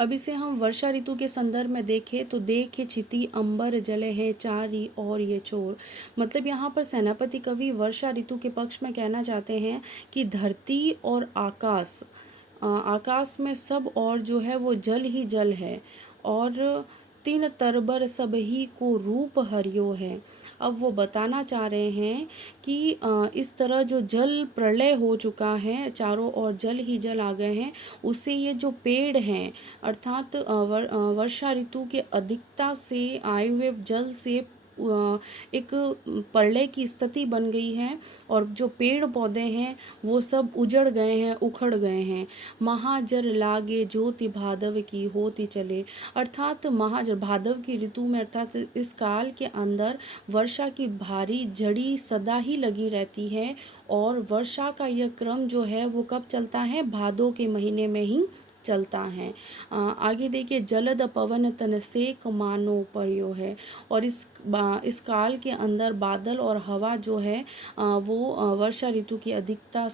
अब इसे हम वर्षा ऋतु के संदर्भ में देखें तो देखे छिति अंबर जले है चारी और ये चोर। मतलब यहाँ पर सेनापति कवि वर्षा ऋतु के पक्ष में कहना चाहते हैं कि धरती और आकाश, आकाश में सब और जो है वो जल ही जल है, और तीन तरबर सब ही को रूप हरियो है। अब वो बताना चाह रहे हैं कि इस तरह जो जल प्रलय हो चुका है, चारों ओर जल ही जल आ गए हैं, उससे ये जो पेड़ हैं अर्थात वर्षा ऋतु के अधिकता से आए हुए जल से एक प्रलय की स्थिति बन गई है, और जो पेड़ पौधे हैं वो सब उजड़ गए हैं, उखड़ गए हैं। महाजर लागे ज्योति भादव की होती चले, अर्थात महाजर भादव की ऋतु में अर्थात इस काल के अंदर वर्षा की भारी झड़ी सदा ही लगी रहती है, और वर्षा का यह क्रम जो है वो कब चलता है, भादों के महीने में ही चलता है। आगे देखिए, जलद पवन तन सेक मानो पर्यो है, और इस काल के अंदर बादल और हवा जो है वो वर्षा ऋतु की अधिकता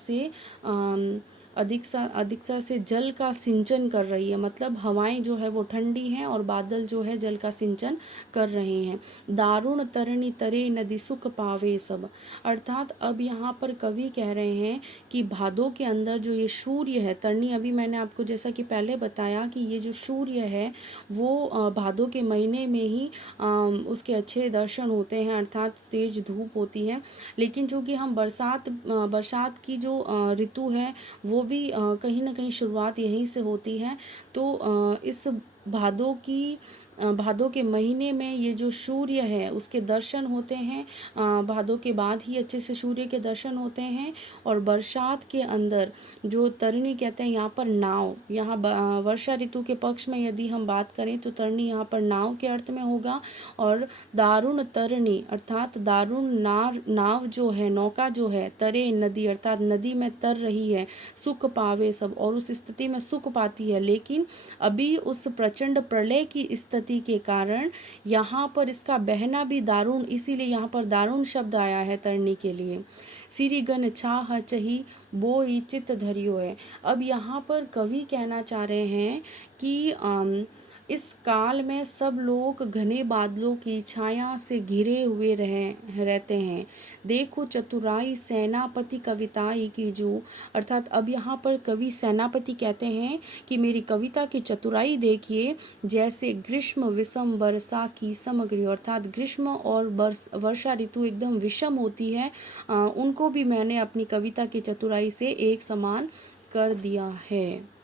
से जल का सिंचन कर रही है। मतलब हवाएं जो है वो ठंडी हैं और बादल जो है जल का सिंचन कर रहे हैं। दारुण तरणी तरे नदी सुख पावे सब, अर्थात अब यहाँ पर कवि कह रहे हैं कि भादों के अंदर जो ये सूर्य है, तरणी अभी मैंने आपको जैसा कि पहले बताया कि ये जो सूर्य है वो भादों के महीने में ही उसके अच्छे दर्शन होते हैं, अर्थात तेज धूप होती है। लेकिन चूँकि हम बरसात की जो ऋतु है वो भी कहीं ना कहीं शुरुआत यहीं से होती है। तो इस भादों के महीने में ये जो सूर्य है उसके दर्शन होते हैं, भादों के बाद ही अच्छे से सूर्य के दर्शन होते हैं। और बरसात के अंदर जो तरणी कहते हैं यहाँ पर नाव, यहाँ वर्षा ऋतु के पक्ष में यदि हम बात करें तो तरणी यहाँ पर नाव के अर्थ में होगा। और दारुण तरणी अर्थात दारुण नाव जो है, नौका जो है, तरे नदी अर्थात नदी में तर रही है, सुख पावे सब, और उस स्थिति में सुख पाती है। लेकिन अभी उस प्रचंड प्रलय की स्थिति के कारण यहाँ पर इसका बहना भी दारुण, इसीलिए यहाँ पर दारुण शब्द आया है तरनी के लिए। सिरिगन छाह चही बोई चित धरियो है। अब यहाँ पर कवि कहना चाह रहे हैं कि इस काल में सब लोग घने बादलों की छाया से घिरे हुए रहते हैं। देखो चतुराई सेनापति कविताई की जो, अर्थात अब यहाँ पर कवि सेनापति कहते हैं कि मेरी कविता की चतुराई देखिए, जैसे ग्रीष्म विषम वर्षा की समग्री, अर्थात ग्रीष्म और वर्षा ऋतु एकदम विषम होती है, उनको भी मैंने अपनी कविता की चतुराई से एक समान कर दिया है।